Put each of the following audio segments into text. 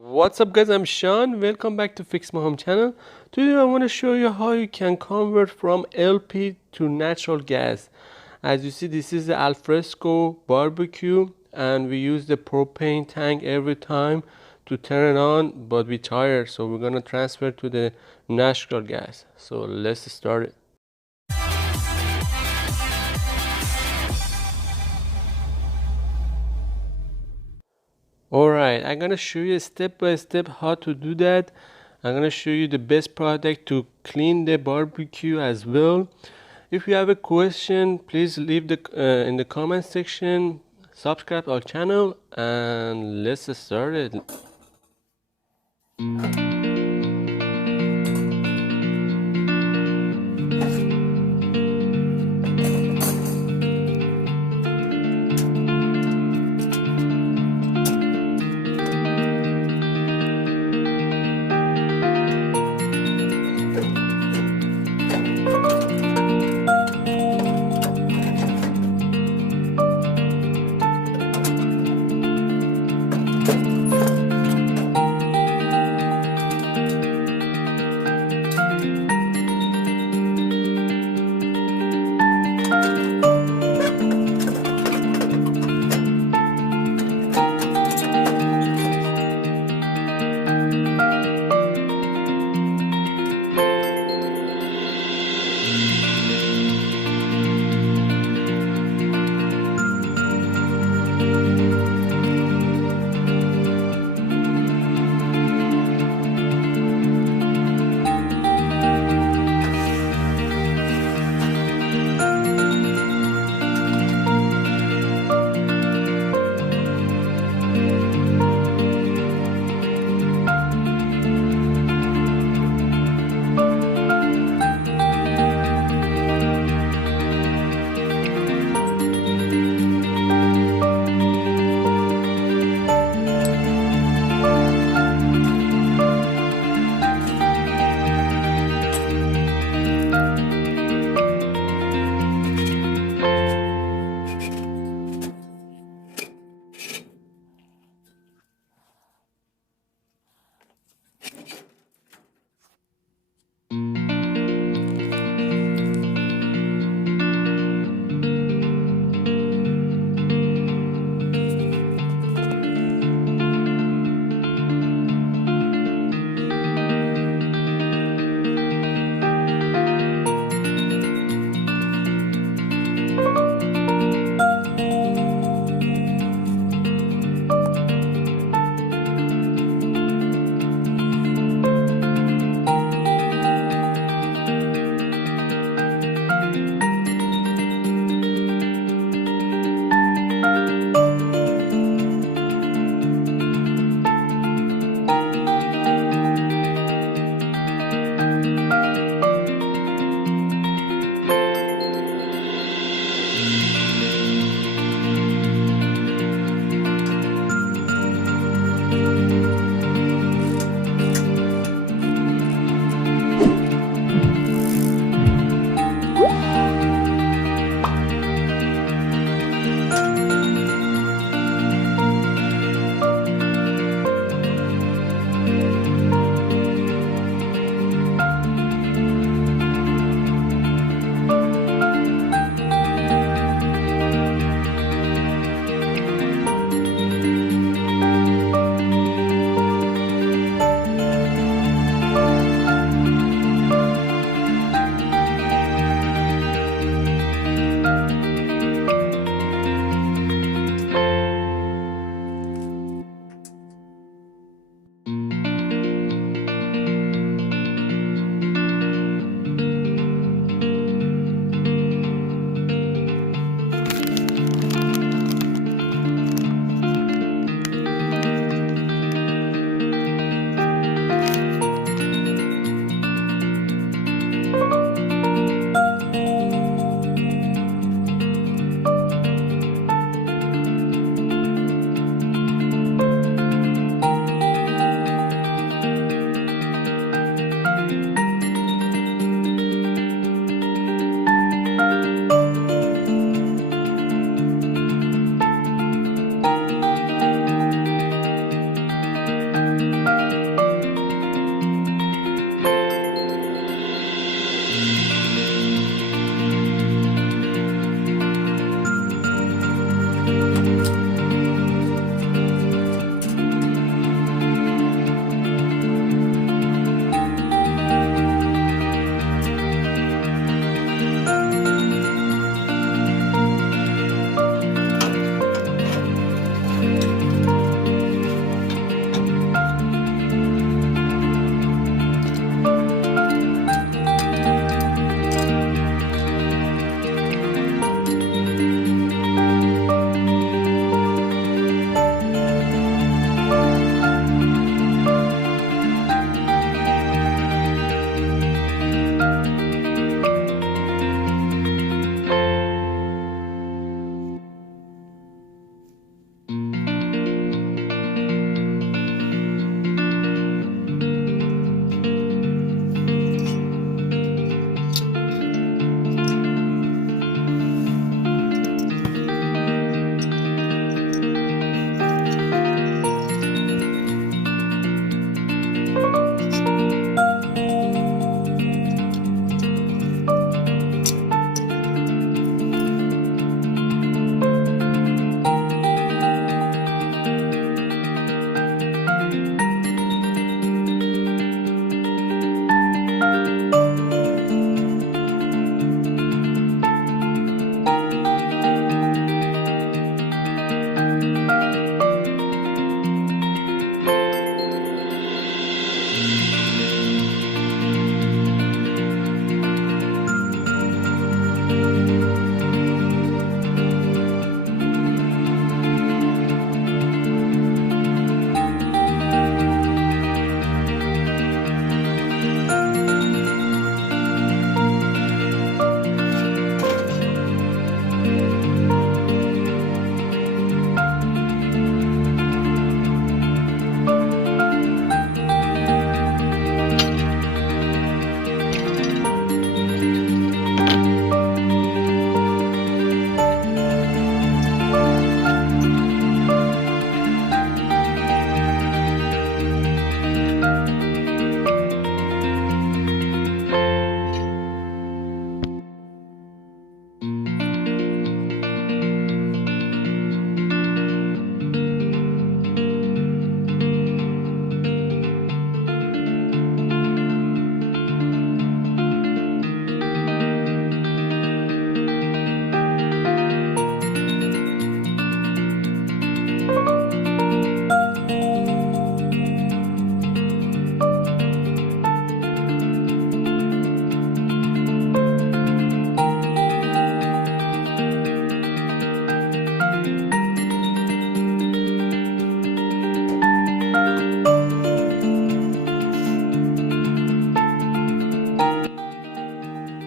What's up guys, I'm Sean. Welcome back to Fix My Home channel. Today I want to show you how you can convert from LP to natural gas. As you see, this is the Alfresco BBQ and we use the propane tank every time to turn it on, but we tired, so we're gonna transfer to the natural gas. So let's start it. Alright, I'm gonna show you step by step how to do that. I'm gonna show you the best product to clean the barbecue as well. If you have a question, please leave the in the comment section. Subscribe our channel and let's start it.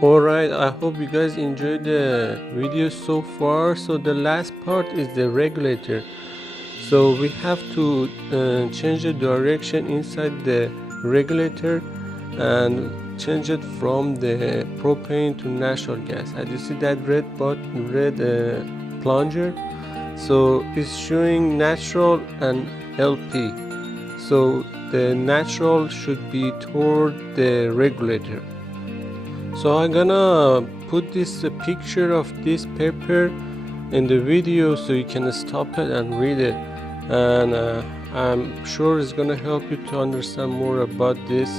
Alright, I hope you guys enjoyed the video so far. So the last part is the regulator. So we have to change the direction inside the regulator and change it from the propane to natural gas. As you see that red plunger, so it's showing natural and LP. So the natural should be toward the regulator. So I'm gonna put this picture of this paper in the video so you can stop it and read it, and I'm sure it's gonna help you to understand more about this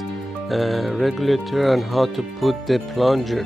regulator and how to put the plunger.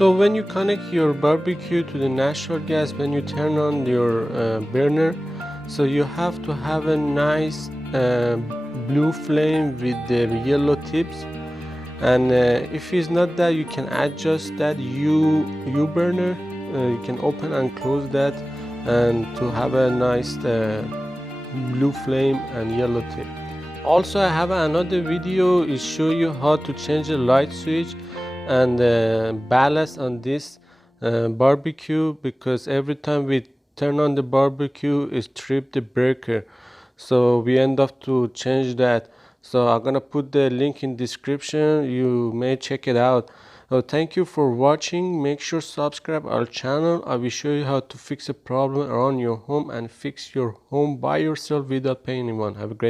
So when you connect your barbecue to the natural gas, when you turn on your burner, so you have to have a nice blue flame with the yellow tips, and if it's not that, you can adjust that U burner. You can open and close that, and to have a nice blue flame and yellow tip. Also, I have another video is show you how to change the light switch and ballast on this barbecue, because every time we turn on the barbecue it trip the breaker, so we end up to change that. So I'm gonna put the link in description, you may check it out. So thank you for watching. Make sure subscribe our channel. I will show you how to fix a problem around your home and fix your home by yourself without paying anyone. Have a great day.